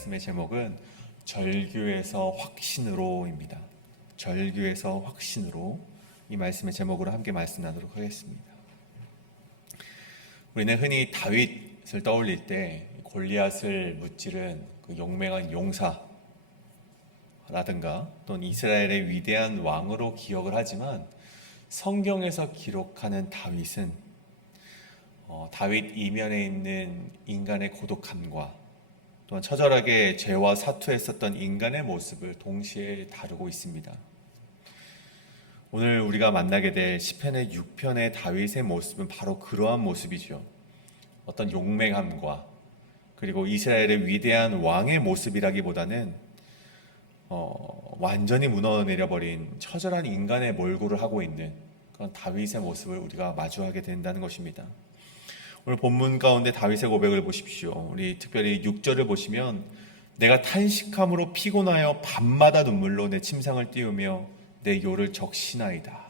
말씀의 제목은 절규에서 확신으로입니다. 절규에서 확신으로, 이 말씀의 제목으로 함께 말씀 나누도록 하겠습니다. 우리는 흔히 다윗을 떠올릴 때 골리앗을 무찌른 그 용맹한 용사라든가 또는 이스라엘의 위대한 왕으로 기억을 하지만, 성경에서 기록하는 다윗은 다윗 이면에 있는 인간의 고독함과 또한 처절하게 죄와 사투했었던 인간의 모습을 동시에 다루고 있습니다. 오늘 우리가 만나게 될 시편의 6편의 다윗의 모습은 바로 그러한 모습이죠. 어떤 용맹함과 그리고 이스라엘의 위대한 왕의 모습이라기보다는 완전히 무너내려버린 처절한 인간의 몰골을 하고 있는 그런 다윗의 모습을 우리가 마주하게 된다는 것입니다. 오늘 본문 가운데 다윗의 고백을 보십시오. 우리 특별히 6절을 보시면, 내가 탄식함으로 피곤하여 밤마다 눈물로 내 침상을 띄우며 내 요를 적시나이다.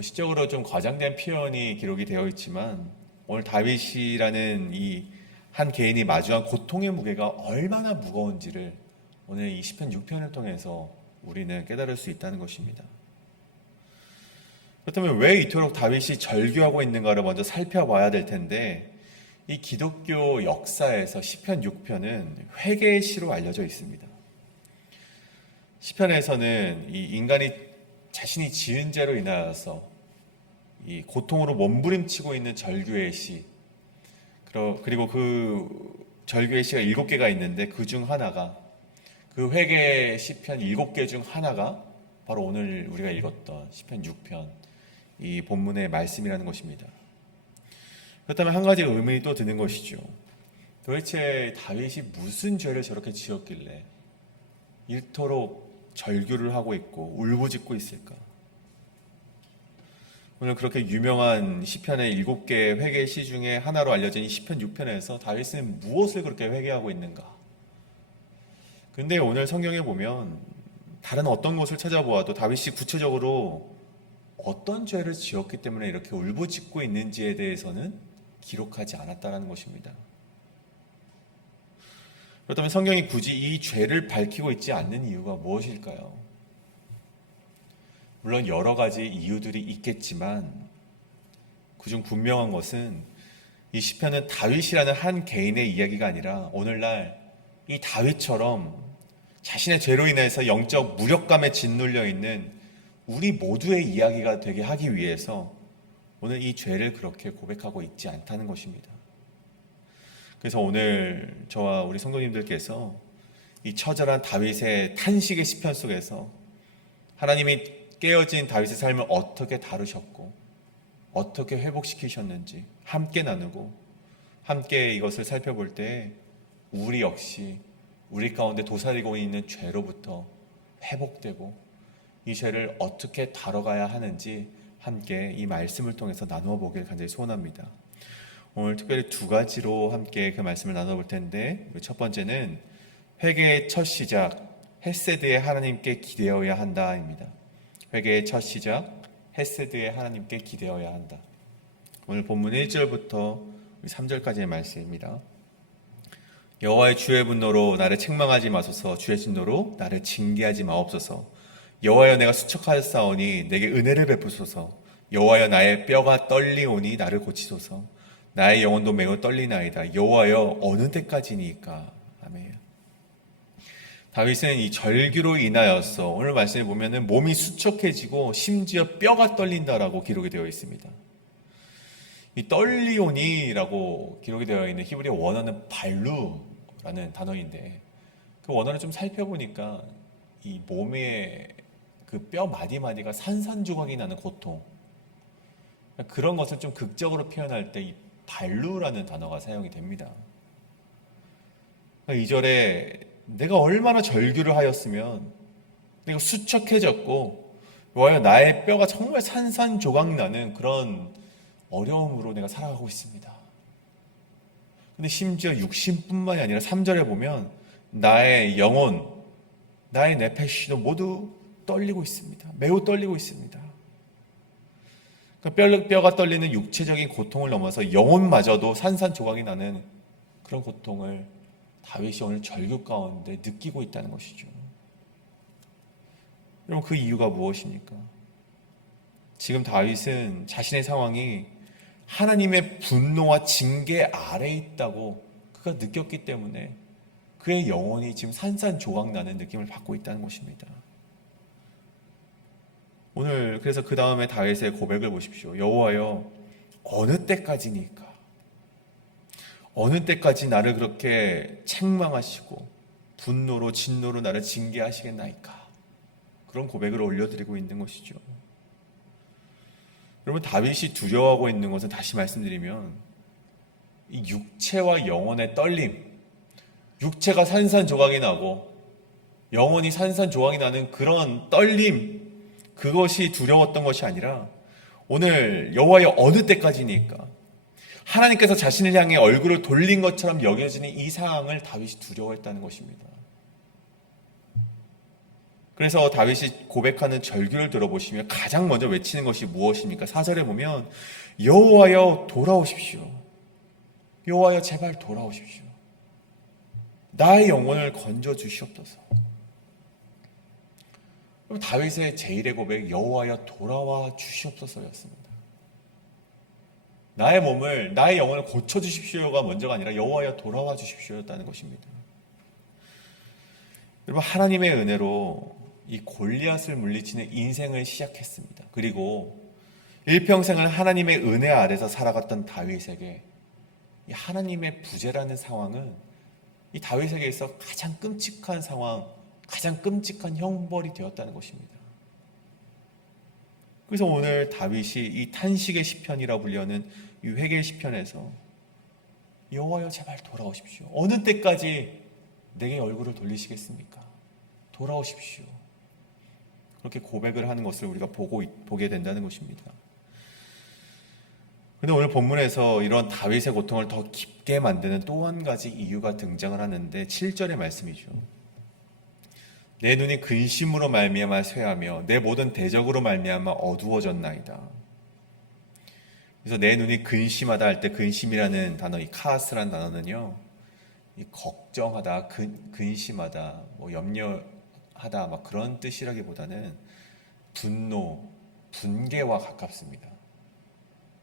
시적으로 좀 과장된 표현이 기록이 되어 있지만, 오늘 다윗이라는 이 한 개인이 마주한 고통의 무게가 얼마나 무거운지를 오늘 이 시편 6편을 통해서 우리는 깨달을 수 있다는 것입니다. 그렇다면 왜 이토록 다윗이 절규하고 있는가를 먼저 살펴봐야 될 텐데, 이 기독교 역사에서 시편 6편은 회개의 시로 알려져 있습니다. 시편에서는 이 인간이 자신이 지은 죄로 인하여서 이 고통으로 몸부림치고 있는 절규의 시, 그리고 그 절규의 시가 7개가 있는데, 그 중 하나가, 그 회개 시편 7개 중 하나가 바로 오늘 우리가 읽었던 시편 6편, 이 본문의 말씀이라는 것입니다. 그렇다면 한 가지 의문이 또 드는 것이죠. 도대체 다윗이 무슨 죄를 저렇게 지었길래 이토록 절규를 하고 있고 울부짖고 있을까? 오늘 그렇게 유명한 시편의 7개 회개 시 중에 하나로 알려진 이 시편 6편에서 다윗은 무엇을 그렇게 회개하고 있는가? 근데 오늘 성경에 보면 다른 어떤 곳을 찾아보아도 다윗이 구체적으로 어떤 죄를 지었기 때문에 이렇게 울부짖고 있는지에 대해서는 기록하지 않았다는 것입니다. 그렇다면 성경이 굳이 이 죄를 밝히고 있지 않는 이유가 무엇일까요? 물론 여러 가지 이유들이 있겠지만, 그중 분명한 것은 이 시편은 다윗이라는 한 개인의 이야기가 아니라 오늘날 이 다윗처럼 자신의 죄로 인해서 영적 무력감에 짓눌려 있는 우리 모두의 이야기가 되게 하기 위해서 오늘 이 죄를 그렇게 고백하고 있지 않다는 것입니다. 그래서 오늘 저와 우리 성도님들께서 이 처절한 다윗의 탄식의 시편 속에서 하나님이 깨어진 다윗의 삶을 어떻게 다루셨고 어떻게 회복시키셨는지 함께 나누고, 함께 이것을 살펴볼 때 우리 역시 우리 가운데 도사리고 있는 죄로부터 회복되고 이 죄를 어떻게 다뤄가야 하는지 함께 이 말씀을 통해서 나누어 보길 간절히 소원합니다. 오늘 특별히 두 가지로 함께 그 말씀을 나눠볼 텐데, 첫 번째는 회개의 첫 시작, 헤세드의 하나님께 기대어야 한다입니다. 회개의 첫 시작, 헤세드의 하나님께 기대어야 한다. 오늘 본문 1절부터 3절까지의 말씀입니다. 여호와의 주의 분노로 나를 책망하지 마소서, 주의 진노로 나를 징계하지 마옵소서. 여호와여, 내가 수척하였사오니 내게 은혜를 베푸소서. 여호와여, 나의 뼈가 떨리오니 나를 고치소서. 나의 영혼도 매우 떨리나이다. 여호와여, 어느 때까지니까. 아멘. 다윗은 이 절규로 인하여서 오늘 말씀에 보면은 몸이 수척해지고 심지어 뼈가 떨린다라고 기록이 되어 있습니다. 이 떨리오니라고 기록이 되어 있는 히브리 원어는 발루라는 단어인데, 그 원어를 좀 살펴보니까 이 몸에 그 뼈 마디마디가 산산조각이 나는 고통, 그런 것을 좀 극적으로 표현할 때 이 발루라는 단어가 사용이 됩니다. 이 절에 내가 얼마나 절규를 하였으면 내가 수척해졌고, 여호와여, 나의 뼈가 정말 산산조각 나는 그런 어려움으로 내가 살아가고 있습니다. 근데 심지어 육신뿐만이 아니라 3절에 보면 나의 영혼, 나의 네페시도 모두 떨리고 있습니다. 매우 떨리고 있습니다. 뼈가 떨리는 육체적인 고통을 넘어서 영혼마저도 산산조각이 나는 그런 고통을 다윗이 오늘 절규 가운데 느끼고 있다는 것이죠. 여러분, 그 이유가 무엇입니까? 지금 다윗은 자신의 상황이 하나님의 분노와 징계 아래에 있다고 그가 느꼈기 때문에 그의 영혼이 지금 산산조각나는 느낌을 받고 있다는 것입니다. 오늘 그래서 그 다음에 다윗의 고백을 보십시오. 여호와여, 어느 때까지니까? 어느 때까지 나를 그렇게 책망하시고 분노로 진노로 나를 징계하시겠나이까? 그런 고백을 올려드리고 있는 것이죠. 여러분, 다윗이 두려워하고 있는 것은 다시 말씀드리면 이 육체와 영혼의 떨림, 육체가 산산조각이 나고 영혼이 산산조각이 나는 그런 떨림, 그것이 두려웠던 것이 아니라 오늘 여호와여 어느 때까지니까 하나님께서 자신을 향해 얼굴을 돌린 것처럼 여겨지는 이 상황을 다윗이 두려워했다는 것입니다. 그래서 다윗이 고백하는 절규를 들어보시면 가장 먼저 외치는 것이 무엇입니까? 4절에 보면 여호와여 돌아오십시오. 여호와여 제발 돌아오십시오. 나의 영혼을 건져 주시옵소서. 다윗의 제1의 고백 여호와여 돌아와 주시옵소서였습니다. 나의 몸을, 나의 영혼을 고쳐주십시오가 먼저가 아니라 여호와여 돌아와 주십시오였다는 것입니다. 여러분, 하나님의 은혜로 이 골리앗을 물리치는 인생을 시작했습니다. 그리고 일평생을 하나님의 은혜 아래서 살아갔던 다윗에게 이 하나님의 부재라는 상황은 이 다윗에게 있어 가장 끔찍한 상황, 가장 끔찍한 형벌이 되었다는 것입니다. 그래서 오늘 다윗이 이 탄식의 시편이라 불리는 이 회개의 시편에서 여호와여 제발 돌아오십시오. 어느 때까지 내게 얼굴을 돌리시겠습니까? 돌아오십시오. 그렇게 고백을 하는 것을 우리가 보게 된다는 것입니다. 그런데 오늘 본문에서 이런 다윗의 고통을 더 깊게 만드는 또 한 가지 이유가 등장을 하는데 7절의 말씀이죠. 내 눈이 근심으로 말미암아 쇠하며 내 모든 대적으로 말미암아 어두워졌나이다. 그래서 내 눈이 근심하다 할 때 근심이라는 단어, 이 카스라는 단어는요, 이 걱정하다, 근심하다, 뭐 염려하다, 막 그런 뜻이라기보다는 분노, 분개와 가깝습니다.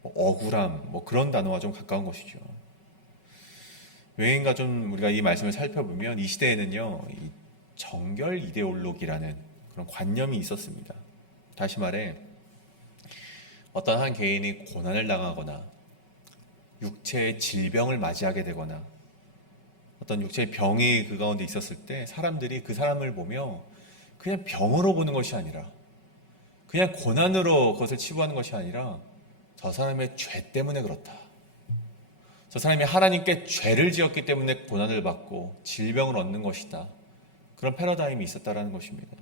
뭐 억울함, 뭐 그런 단어와 좀 가까운 것이죠. 왜인가 좀 우리가 이 말씀을 살펴보면 이 시대에는요, 이 정결 이데올로기라는 그런 관념이 있었습니다. 다시 말해 어떤 한 개인이 고난을 당하거나 육체의 질병을 맞이하게 되거나 어떤 육체의 병이 그 가운데 있었을 때 사람들이 그 사람을 보며 그냥 병으로 보는 것이 아니라 그냥 고난으로 그것을 치부하는 것이 아니라 저 사람의 죄 때문에 그렇다. 저 사람이 하나님께 죄를 지었기 때문에 고난을 받고 질병을 얻는 것이다. 그런 패러다임이 있었다라는 것입니다.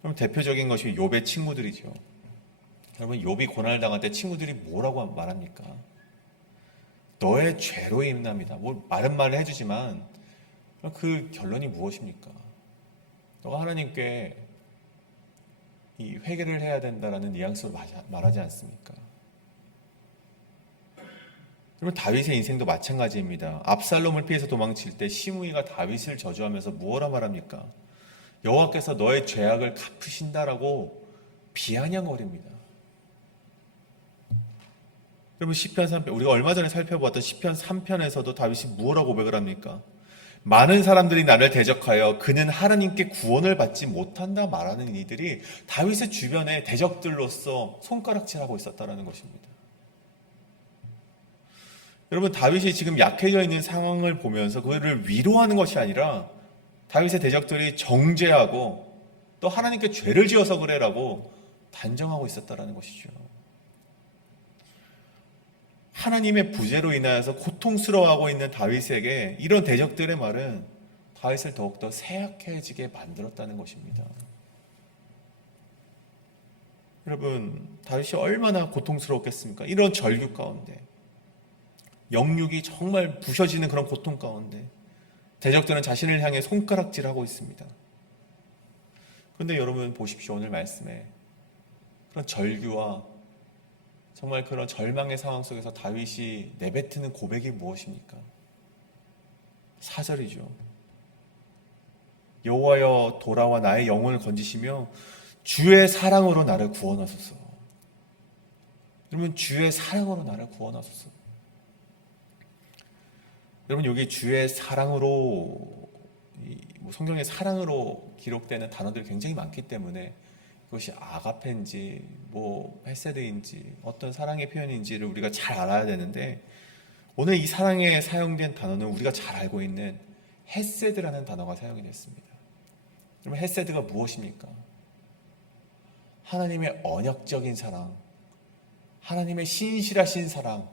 그럼 대표적인 것이 욥의 친구들이죠. 여러분, 욥이 고난을 당할 때 친구들이 뭐라고 말합니까? 너의 죄로 인합니다. 뭐 마른 말을 해주지만 그 결론이 무엇입니까? 너가 하나님께 이 회개를 해야 된다라는 뉘앙스로 말하지 않습니까? 여러분, 다윗의 인생도 마찬가지입니다. 압살롬을 피해서 도망칠 때 시므이가 다윗을 저주하면서 무엇라 말합니까? 여호와께서 너의 죄악을 갚으신다라고 비아냥거립니다. 여러분, 시편 3편, 우리가 얼마 전에 살펴보았던 시편 3편에서도 다윗이 무엇라고 고백을 합니까? 많은 사람들이 나를 대적하여 그는 하나님께 구원을 받지 못한다 말하는 이들이 다윗의 주변에 대적들로서 손가락질하고 있었다는 것입니다. 여러분, 다윗이 지금 약해져 있는 상황을 보면서 그를 위로하는 것이 아니라 다윗의 대적들이 정죄하고 또 하나님께 죄를 지어서 그래라고 단정하고 있었다는 것이죠. 하나님의 부재로 인하여서 고통스러워하고 있는 다윗에게 이런 대적들의 말은 다윗을 더욱더 쇠약해지게 만들었다는 것입니다. 여러분, 다윗이 얼마나 고통스러웠겠습니까? 이런 절규 가운데 영육이 정말 부셔지는 그런 고통 가운데 대적들은 자신을 향해 손가락질하고 있습니다. 그런데 여러분 보십시오. 오늘 말씀에 그런 절규와 정말 그런 절망의 상황 속에서 다윗이 내뱉는 고백이 무엇입니까? 4절이죠. 여호와여 돌아와 나의 영혼을 건지시며 주의 사랑으로 나를 구원하소서. 여러분, 주의 사랑으로 나를 구원하소서. 여러분, 여기 주의 사랑으로, 성경에 사랑으로 기록되는 단어들이 굉장히 많기 때문에 그것이 아가페인지 헤세드인지 어떤 사랑의 표현인지를 우리가 잘 알아야 되는데, 오늘 이 사랑에 사용된 단어는 우리가 잘 알고 있는 헤세드라는 단어가 사용이 됐습니다. 그러면 헤세드가 무엇입니까? 하나님의 언약적인 사랑, 하나님의 신실하신 사랑,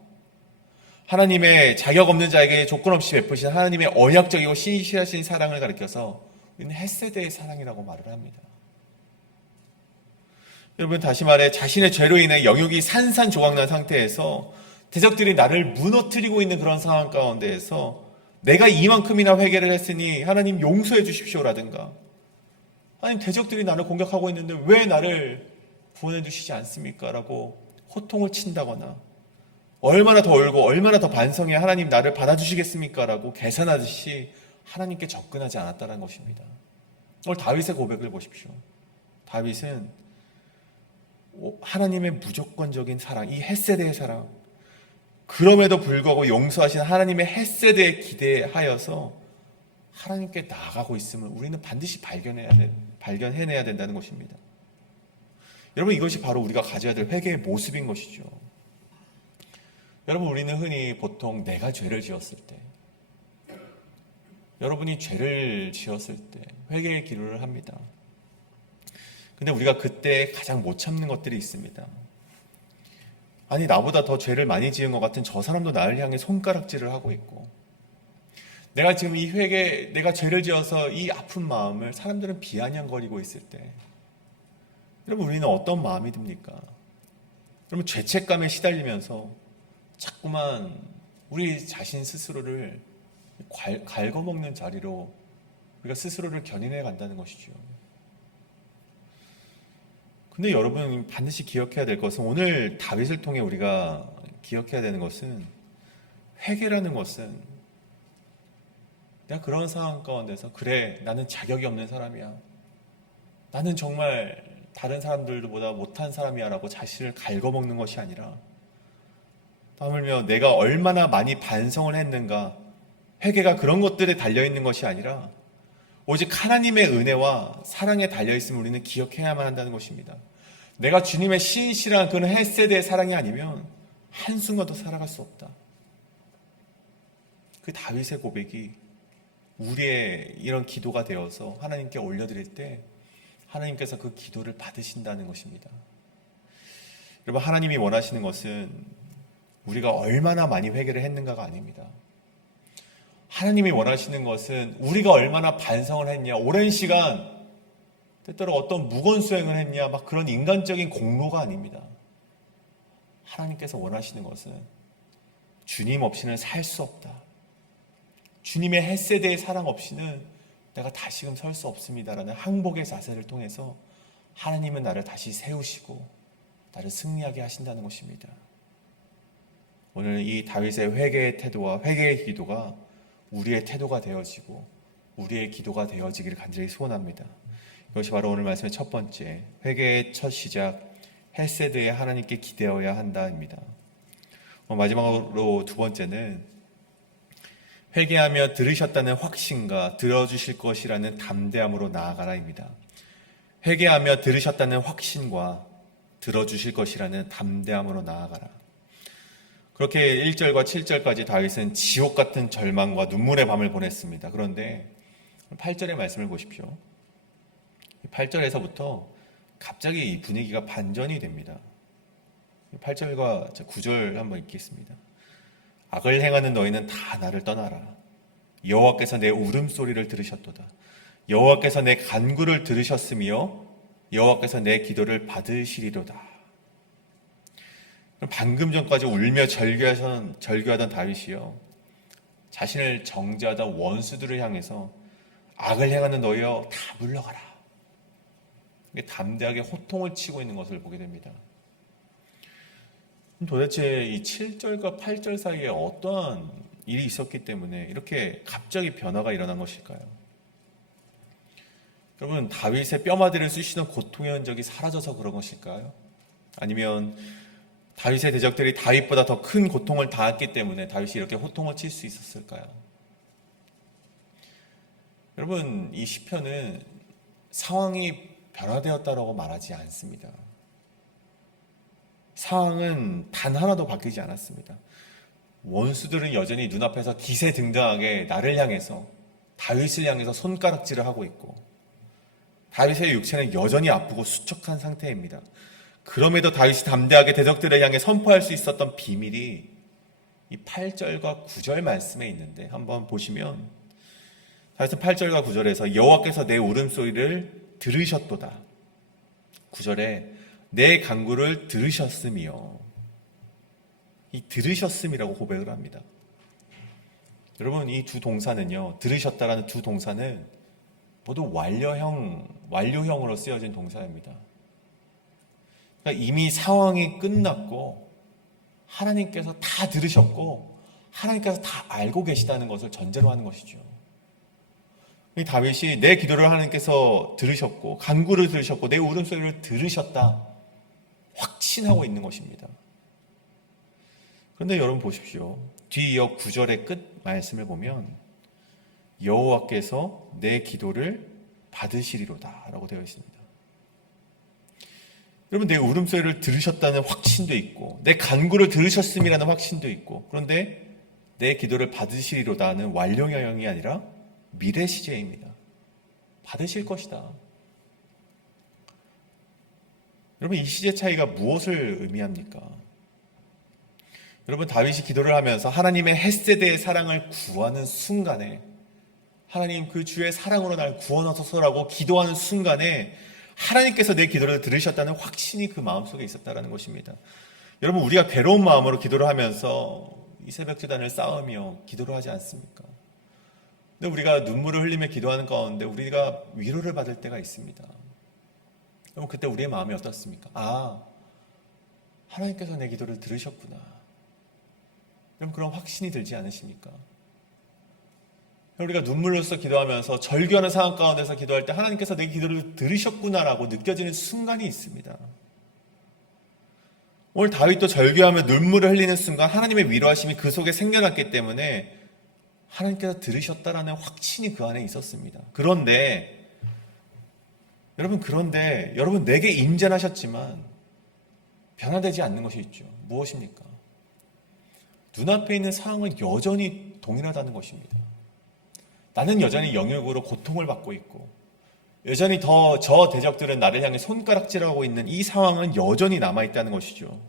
하나님의 자격 없는 자에게 조건 없이 베푸신 하나님의 언약적이고 신실하신 사랑을 가리켜서 우리는 헤세드의 사랑이라고 말을 합니다. 여러분, 다시 말해 자신의 죄로 인해 영육이 산산조각난 상태에서 대적들이 나를 무너뜨리고 있는 그런 상황 가운데에서 내가 이만큼이나 회개를 했으니 하나님 용서해 주십시오라든가, 하나님 대적들이 나를 공격하고 있는데 왜 나를 구원해 주시지 않습니까? 라고 호통을 친다거나, 얼마나 더 울고 얼마나 더 반성해야 하나님 나를 받아주시겠습니까? 라고 계산하듯이 하나님께 접근하지 않았다는 것입니다. 오늘 다윗의 고백을 보십시오. 다윗은 하나님의 무조건적인 사랑, 이 헤세드의 사랑, 그럼에도 불구하고 용서하신 하나님의 헤세드에 기대하여서 하나님께 나아가고 있음을 우리는 반드시 발견해내야 된다는 것입니다. 여러분, 이것이 바로 우리가 가져야 될 회개의 모습인 것이죠. 여러분, 우리는 흔히 보통 내가 죄를 지었을 때, 여러분이 죄를 지었을 때 회개의 기도를 합니다. 근데 우리가 그때 가장 못 참는 것들이 있습니다. 아니, 나보다 더 죄를 많이 지은 것 같은 저 사람도 나를 향해 손가락질을 하고 있고, 내가 지금 내가 죄를 지어서 이 아픈 마음을 사람들은 비아냥거리고 있을 때, 여러분, 우리는 어떤 마음이 듭니까? 여러분, 죄책감에 시달리면서 자꾸만 우리 자신 스스로를 갉아먹는 자리로 우리가 스스로를 견인해 간다는 것이죠. 근데 여러분, 반드시 기억해야 될 것은, 오늘 다윗을 통해 우리가 기억해야 되는 것은, 회개라는 것은 내가 그런 상황 가운데서 그래, 나는 자격이 없는 사람이야, 나는 정말 다른 사람들보다 못한 사람이야 라고 자신을 갉아먹는 것이 아니라, 하물며 내가 얼마나 많이 반성을 했는가, 회개가 그런 것들에 달려있는 것이 아니라 오직 하나님의 은혜와 사랑에 달려있음을 우리는 기억해야만 한다는 것입니다. 내가 주님의 신실한 그런 헤세드의 사랑이 아니면 한순간도 살아갈 수 없다. 그 다윗의 고백이 우리의 이런 기도가 되어서 하나님께 올려드릴 때 하나님께서 그 기도를 받으신다는 것입니다. 여러분, 하나님이 원하시는 것은 우리가 얼마나 많이 회개를 했는가가 아닙니다. 하나님이 원하시는 것은 우리가 얼마나 반성을 했냐, 오랜 시간 때때로 어떤 무거운 수행을 했냐, 막 그런 인간적인 공로가 아닙니다. 하나님께서 원하시는 것은 주님 없이는 살 수 없다, 주님의 헤세드의 사랑 없이는 내가 다시금 설 수 없습니다라는 항복의 자세를 통해서 하나님은 나를 다시 세우시고 나를 승리하게 하신다는 것입니다. 오늘 이 다윗의 회개의 태도와 회개의 기도가 우리의 태도가 되어지고 우리의 기도가 되어지기를 간절히 소원합니다. 이것이 바로 오늘 말씀의 첫 번째, 회개의 첫 시작, 헤세드에 하나님께 기대어야 한다입니다. 마지막으로 두 번째는 회개하며 들으셨다는 확신과 들어주실 것이라는 담대함으로 나아가라입니다. 회개하며 들으셨다는 확신과 들어주실 것이라는 담대함으로 나아가라. 그렇게 1절과 7절까지 다윗은 지옥 같은 절망과 눈물의 밤을 보냈습니다. 그런데 8절의 말씀을 보십시오. 8절에서부터 갑자기 이 분위기가 반전이 됩니다. 8절과 9절 한번 읽겠습니다. 악을 행하는 너희는 다 나를 떠나라. 여호와께서 내 울음소리를 들으셨도다. 여호와께서 내 간구를 들으셨으며 여호와께서 내 기도를 받으시리로다. 방금 전까지 울며 절규하던 다윗이요, 자신을 정죄하던 원수들을 향해서 악을 행하는 너희여 다 물러가라, 담대하게 호통을 치고 있는 것을 보게 됩니다. 도대체 이 7절과 8절 사이에 어떠한 일이 있었기 때문에 이렇게 갑자기 변화가 일어난 것일까요? 여러분, 다윗의 뼈마디를 쑤시는 고통의 흔적이 사라져서 그런 것일까요? 아니면 다윗의 대적들이 다윗보다 더 큰 고통을 당했기 때문에 다윗이 이렇게 호통을 칠 수 있었을까요? 여러분, 이 시편은 상황이 변화되었다라고 말하지 않습니다. 상황은 단 하나도 바뀌지 않았습니다. 원수들은 여전히 눈앞에서 기세등등하게 나를 향해서, 다윗을 향해서 손가락질을 하고 있고, 다윗의 육체는 여전히 아프고 수척한 상태입니다. 그럼에도 다윗이 담대하게 대적들을 향해 선포할 수 있었던 비밀이 이 8절과 9절 말씀에 있는데, 한번 보시면 다윗은 8절과 9절에서 여호와께서 내 울음소리를 들으셨도다. 9절에 내 간구를 들으셨음이요. 이 들으셨음이라고 고백을 합니다. 여러분, 이 두 동사는요, 들으셨다라는 두 동사는 모두 완료형으로 쓰여진 동사입니다. 그러니까 이미 상황이 끝났고 하나님께서 다 들으셨고 하나님께서 다 알고 계시다는 것을 전제로 하는 것이죠. 이 다윗이 내 기도를 하나님께서 들으셨고 간구를 들으셨고 내 울음소리를 들으셨다 확신하고 있는 것입니다. 그런데 여러분 보십시오. 뒤이어 9절의 끝 말씀을 보면 여호와께서 내 기도를 받으시리로다 라고 되어 있습니다. 여러분, 내 울음소리를 들으셨다는 확신도 있고 내 간구를 들으셨음이라는 확신도 있고, 그런데 내 기도를 받으시리로다는 완료형이 아니라 미래 시제입니다. 받으실 것이다. 여러분, 이 시제 차이가 무엇을 의미합니까? 여러분, 다윗이 기도를 하면서 하나님의 헷세대의 사랑을 구하는 순간에, 하나님 그 주의 사랑으로 날 구원하소서라고 기도하는 순간에 하나님께서 내 기도를 들으셨다는 확신이 그 마음속에 있었다는 것입니다. 여러분, 우리가 괴로운 마음으로 기도를 하면서 이 새벽기도를 쌓으며 기도를 하지 않습니까? 근데 우리가 눈물을 흘리며 기도하는 가운데 우리가 위로를 받을 때가 있습니다. 그럼 그때 우리의 마음이 어떻습니까? 아, 하나님께서 내 기도를 들으셨구나. 그럼 그런 확신이 들지 않으십니까? 우리가 눈물로써 기도하면서 절규하는 상황 가운데서 기도할 때 하나님께서 내 기도를 들으셨구나라고 느껴지는 순간이 있습니다. 오늘 다윗도 절규하며 눈물을 흘리는 순간 하나님의 위로하심이 그 속에 생겨났기 때문에 하나님께서 들으셨다라는 확신이 그 안에 있었습니다. 그런데 여러분 내게 임재하셨지만 변화되지 않는 것이 있죠. 무엇입니까? 눈앞에 있는 상황은 여전히 동일하다는 것입니다. 나는 여전히 영역으로 고통을 받고 있고 여전히 저 대적들은 나를 향해 손가락질하고 있는 이 상황은 여전히 남아있다는 것이죠.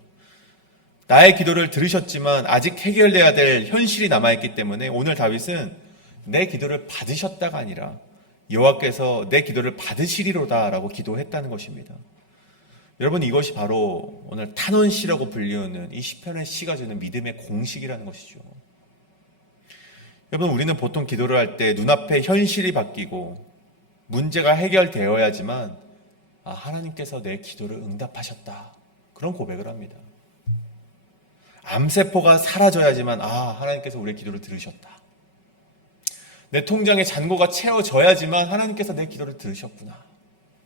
나의 기도를 들으셨지만 아직 해결돼야 될 현실이 남아있기 때문에 오늘 다윗은 내 기도를 받으셨다가 아니라 여호와께서 내 기도를 받으시리로다라고 기도했다는 것입니다. 여러분, 이것이 바로 오늘 탄원시라고 불리우는 이 시편의 시가 주는 믿음의 공식이라는 것이죠. 여러분, 우리는 보통 기도를 할 때 눈앞에 현실이 바뀌고 문제가 해결되어야지만 하나님께서 내 기도를 응답하셨다, 그런 고백을 합니다. 암세포가 사라져야지만 하나님께서 우리의 기도를 들으셨다. 내 통장에 잔고가 채워져야지만 하나님께서 내 기도를 들으셨구나,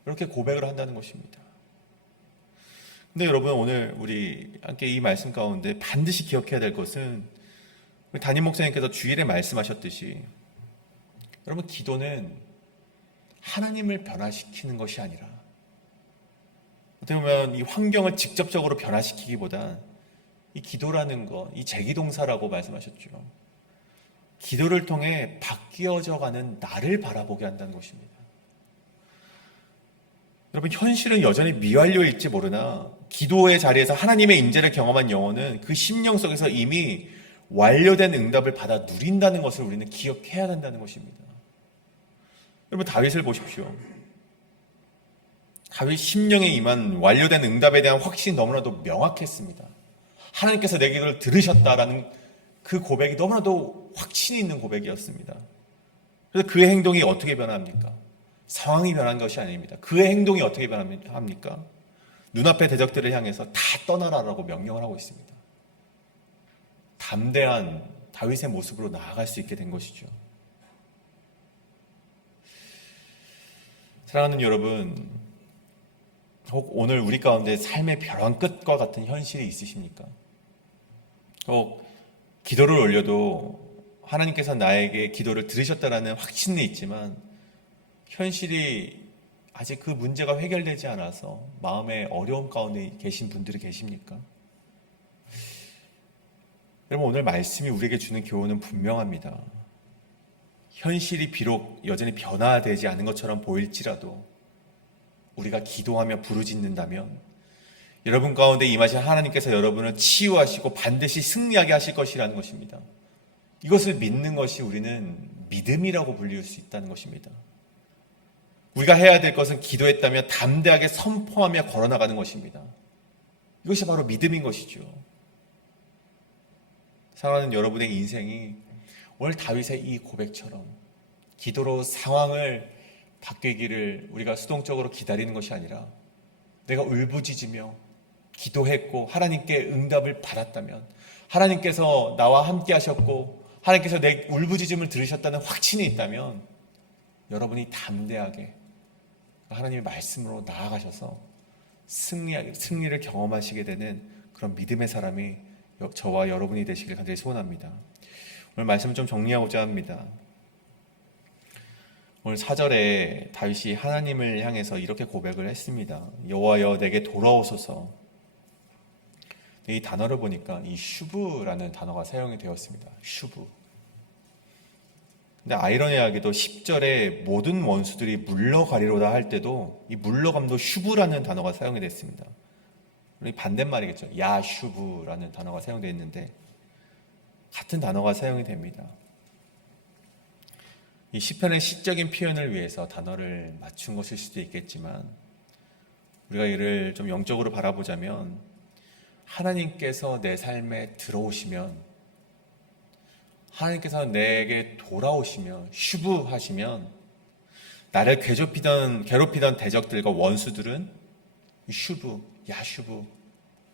이렇게 고백을 한다는 것입니다. 근데 여러분, 오늘 우리 함께 이 말씀 가운데 반드시 기억해야 될 것은 담임 목사님께서 주일에 말씀하셨듯이 여러분, 기도는 하나님을 변화시키는 것이 아니라 어떻게 보면 이 환경을 직접적으로 변화시키기보다 이 기도라는 것, 이 제기동사라고 말씀하셨죠. 기도를 통해 바뀌어져가는 나를 바라보게 한다는 것입니다. 여러분, 현실은 여전히 미완료일지 모르나 기도의 자리에서 하나님의 임재를 경험한 영혼은 그 심령 속에서 이미 완료된 응답을 받아 누린다는 것을 우리는 기억해야 한다는 것입니다. 여러분, 다윗을 보십시오. 다윗 심령에 임한 완료된 응답에 대한 확신이 너무나도 명확했습니다. 하나님께서 내 기도를 들으셨다라는 그 고백이 너무나도 확신이 있는 고백이었습니다. 그래서 그의 행동이 어떻게 변합니까? 상황이 변한 것이 아닙니다. 그의 행동이 어떻게 변합니까? 눈앞의 대적들을 향해서 다 떠나라라고 명령을 하고 있습니다. 담대한 다윗의 모습으로 나아갈 수 있게 된 것이죠. 사랑하는 여러분, 혹 오늘 우리 가운데 삶의 벼랑 끝과 같은 현실이 있으십니까? 혹 기도를 올려도 하나님께서 나에게 기도를 들으셨다라는 확신은 있지만 현실이 아직 그 문제가 해결되지 않아서 마음의 어려움 가운데 계신 분들이 계십니까? 여러분, 오늘 말씀이 우리에게 주는 교훈은 분명합니다. 현실이 비록 여전히 변화되지 않은 것처럼 보일지라도 우리가 기도하며 부르짖는다면 여러분 가운데 임하신 하나님께서 여러분을 치유하시고 반드시 승리하게 하실 것이라는 것입니다. 이것을 믿는 것이 우리는 믿음이라고 불릴 수 있다는 것입니다. 우리가 해야 될 것은 기도했다면 담대하게 선포하며 걸어나가는 것입니다. 이것이 바로 믿음인 것이죠. 사랑하는 여러분의 인생이 오늘 다윗의 이 고백처럼 기도로 상황을 바뀌기를 우리가 수동적으로 기다리는 것이 아니라 내가 울부짖으며 기도했고 하나님께 응답을 받았다면, 하나님께서 나와 함께 하셨고 하나님께서 내 울부짖음을 들으셨다는 확신이 있다면 여러분이 담대하게 하나님의 말씀으로 나아가셔서 승리를 경험하시게 되는 그런 믿음의 사람이 저와 여러분이 되시길 간절히 소원합니다. 오늘 말씀을 좀 정리하고자 합니다. 오늘 4절에 다윗이 하나님을 향해서 이렇게 고백을 했습니다. 여호와여 내게 돌아오소서. 이 단어를 보니까 이 슈브라는 단어가 사용이 되었습니다. 슈브. 근데 아이러니하게도 10절에 모든 원수들이 물러가리로다 할 때도 이 물러감도 슈브라는 단어가 사용이 됐습니다. 반대말이겠죠. 야 슈브라는 단어가 사용되어 있는데 같은 단어가 사용이 됩니다. 이 시편의 시적인 표현을 위해서 단어를 맞춘 것일 수도 있겠지만 우리가 이를 좀 영적으로 바라보자면 하나님께서 내 삶에 들어오시면, 하나님께서 내게 돌아오시면, 슈브하시면 나를 괴롭히던 대적들과 원수들은 슈브, 야슈브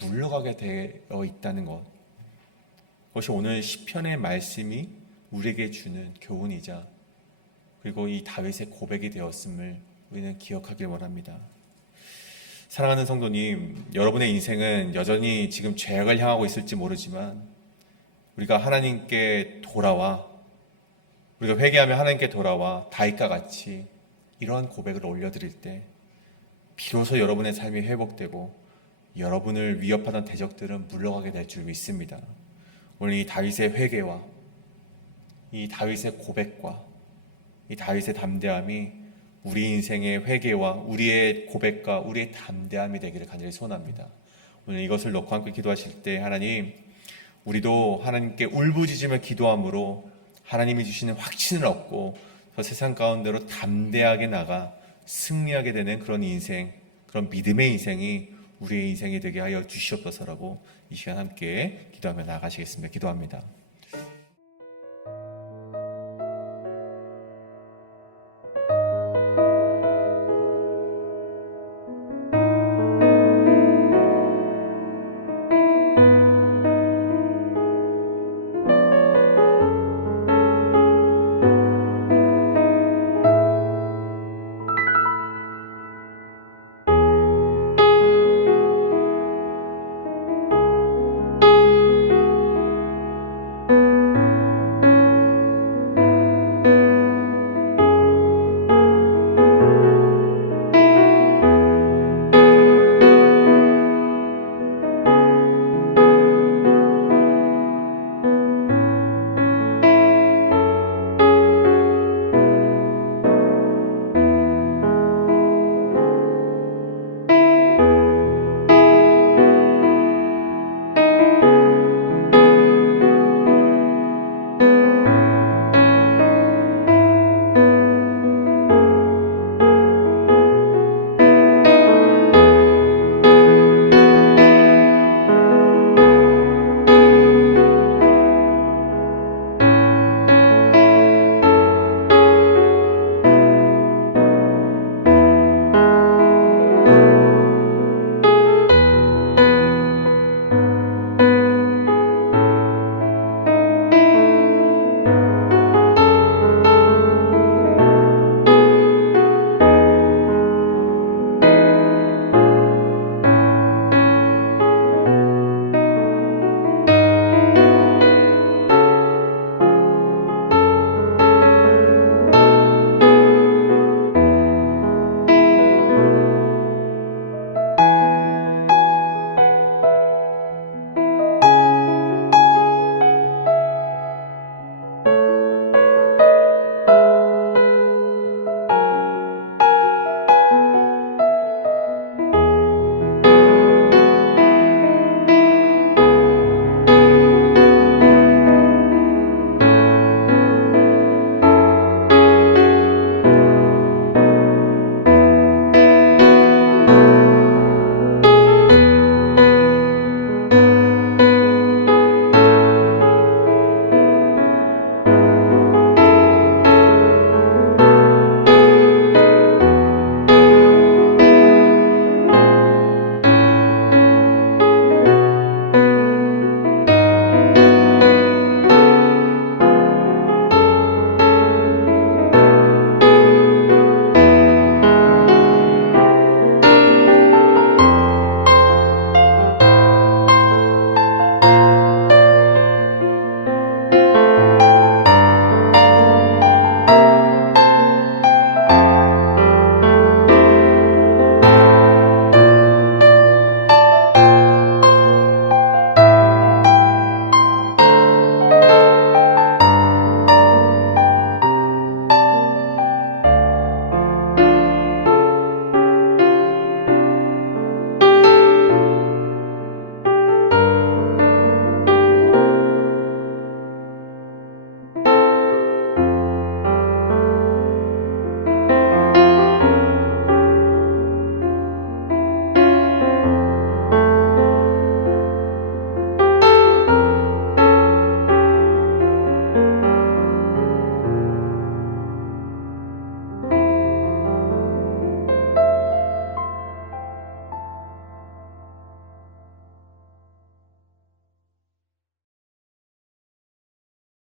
물러가게 되어 있다는 것. 그것이 오늘 시편의 말씀이 우리에게 주는 교훈이자 그리고 이 다윗의 고백이 되었음을 우리는 기억하길 원합니다. 사랑하는 성도님, 여러분의 인생은 여전히 지금 죄악을 향하고 있을지 모르지만 우리가 하나님께 돌아와, 우리가 회개하며 하나님께 돌아와 다윗과 같이 이러한 고백을 올려드릴 때 비로소 여러분의 삶이 회복되고 여러분을 위협하던 대적들은 물러가게 될 줄 믿습니다. 오늘 이 다윗의 회개와 이 다윗의 고백과 이 다윗의 담대함이 우리 인생의 회개와 우리의 고백과 우리의 담대함이 되기를 간절히 소원합니다. 오늘 이것을 놓고 함께 기도하실 때 하나님, 우리도 하나님께 울부짖으며 기도함으로 하나님이 주시는 확신을 얻고 저 세상 가운데로 담대하게 나가 승리하게 되는 그런 인생, 그런 믿음의 인생이 우리의 인생이 되게 하여 주시옵소서라고 이 시간 함께 기도하며 나아가시겠습니다. 기도합니다.